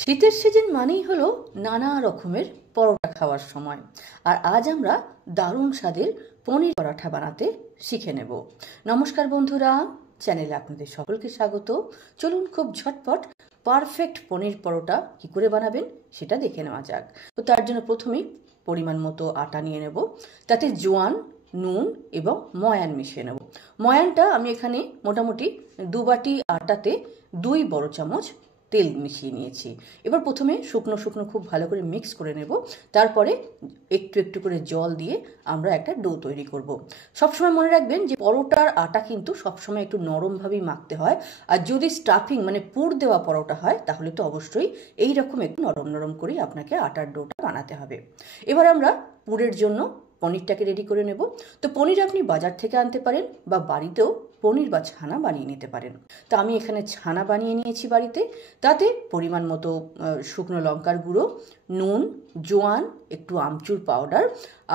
শীতের সিজন মানেই হলো নানা রকমের পরোটা খাওয়ার সময়। আর আজ আমরা দারুণ স্বাদের পনির পরোটা বানাতে শিখে নেব। নমস্কার বন্ধুরা, চ্যানেলে আপনাদের সকলকে স্বাগত। চলুন খুব ঝটপট পারফেক্ট পনির পরোটা কি করে বানাবেন সেটা দেখে নেওয়া যাক। তো তার জন্য প্রথমেই পরিমাণ মতো আটা নিয়ে নেব, তাতে জোয়ান, নুন এবং ময়ান মিশিয়ে নেব। ময়ানটা আমি এখানে মোটামুটি 2 বাটি আটাতে 2 বড় চামচ তেল মিশিয়ে নিয়েছি। এবার প্রথমে শুকনো শুকনো খুব ভালো করে মিক্স করে নেব, তারপরে একটু একটু করে জল দিয়ে আমরা একটা ডো তৈরি করব। সবসময় মনে রাখবেন যে পরোটার আটা কিন্তু সবসময় একটু নরমভাবেই মাখতে হয়, আর যদি স্টাফিং মানে পুর দেওয়া পরোটা হয় তাহলে তো অবশ্যই এই রকম একটু নরম নরম করেই আপনাকে আটার ডোটা বানাতে হবে। এবার আমরা পুরের জন্য পনিরটাকে রেডি করে নেব। তো পনির আপনি বাজার থেকে আনতে পারেন বা বাড়িতেও পনির বা ছানা বানিয়ে নিতে পারেন। তো আমি এখানে ছানা বানিয়ে নিয়েছি বাড়িতে। তাতে পরিমাণ মতো শুকনো লঙ্কার গুঁড়ো, নুন, জোয়ান, একটু আমচুর পাউডার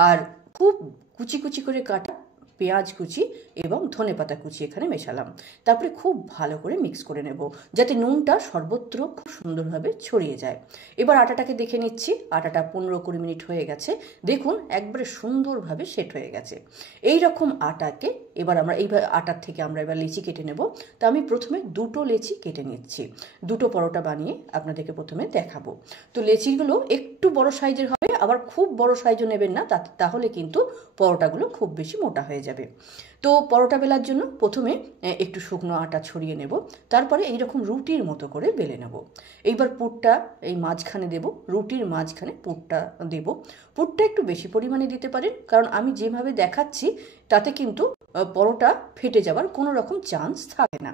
আর খুব কুচি কুচি করে কাটা পেঁয়াজ কুচি এবং ধনেপাতা কুচি এখানে মেশালাম। তারপরে খুব ভালো করে মিক্স করে নেব, যাতে নুনটা সর্বত্র খুব সুন্দরভাবে ছড়িয়ে যায়। এবার আটাটাকে দেখে নিচ্ছি, আটাটা 15-20 মিনিট হয়ে গেছে। দেখুন একবারে সুন্দরভাবে সেট হয়ে গেছে। এই রকম আটাকে এবার আমরা এইভাবে আটার থেকে আমরা এবার লেচি কেটে নেব। তো আমি প্রথমে 2টো লেচি কেটে নিচ্ছি, 2টো পরোটা বানিয়ে আপনাদেরকে প্রথমে দেখাবো। তো লেচিগুলো একটু বড় সাইজের হবে, আবার খুব বড় সাইজও নেবেন না, তাহলে কিন্তু পরোটাগুলো খুব বেশি মোটা হয়ে যাবে। তো পরোটা বেলার জন্য প্রথমে একটু শুকনো আটা ছড়িয়ে নেব, তারপরে এইরকম রুটির মতো করে বেলে নেব। এইবার পুরটা এই মাঝখানে দেব, রুটির মাঝখানে পুরটা দেব। পুরটা একটু বেশি পরিমাণে দিতে পারেন, কারণ আমি যেভাবে দেখাচ্ছি তাতে কিন্তু পরোটা ফেটে যাওয়ার কোনো রকম চান্স থাকে না।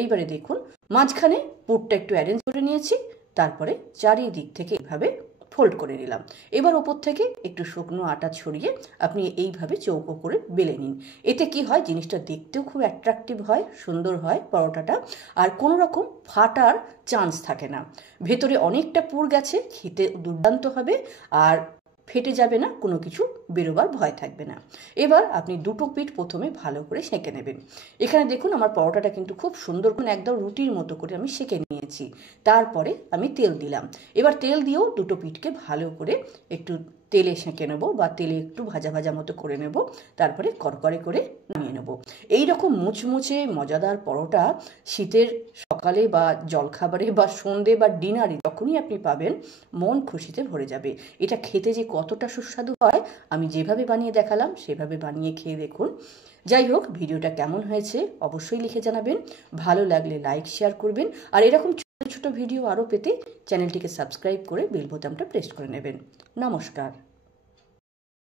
এইবারে দেখুন মাঝখানে পুরটা একটু অ্যারেঞ্জ করে নিয়েছি, তারপরে চারিদিক থেকে এইভাবে ফোল্ড করে নিলাম। এবার ওপর থেকে একটু শুকনো আটা ছড়িয়ে আপনি এইভাবে চৌকো করে বেলে নিন। এতে কি হয়, জিনিসটা দেখতেও খুব অ্যাট্রাকটিভ হয়, সুন্দর হয় পরোটাটা, আর কোনো রকম ফাটার চান্স থাকে না। ভেতরে অনেকটা পুর গেছে, খেতে দুর্দান্ত হবে, আর ফেটে যাবে না, কোনো কিছু বেরোবার ভয় থাকবে না। এবার আপনি 2টো পিঠ প্রথমে ভালো করে সেঁকে নেবেন। এখানে দেখুন আমার পরোটাটা কিন্তু খুব সুন্দর করে একদম রুটির মতো করে আমি সেঁকে নিয়েছি। তারপরে আমি তেল দিলাম। এবার তেল দিয়েও 2টো পিঠকে ভালো করে একটু তেলে সেঁকে নেব, বা তেলে একটু ভাজা ভাজা মতো করে নেব, তারপরে কড়কড়ে করে নামিয়ে নেব। এইরকম মুচমুচে মজাদার পরোটা শীতের সকালে বা জলখাবারে বা সন্ধে বা ডিনারে যখনই আপনি পাবেন, মন খুশিতে ভরে যাবে। এটা খেতে যে কতটা সুস্বাদু হয় আমি যেভাবে বানিয়ে দেখালাম সেভাবে বানিয়ে খেয়ে দেখুন। যাই হোক, ভিডিওটা কেমন হয়েছে অবশ্যই লিখে জানাবেন। ভালো লাগলে লাইক শেয়ার করবেন, আর এরকম ছোট ছোট ভিডিও আরও পেতে চ্যানেলটিকে সাবস্ক্রাইব করে বেল বোতামটা প্রেস করে নেবেন। নমস্কার।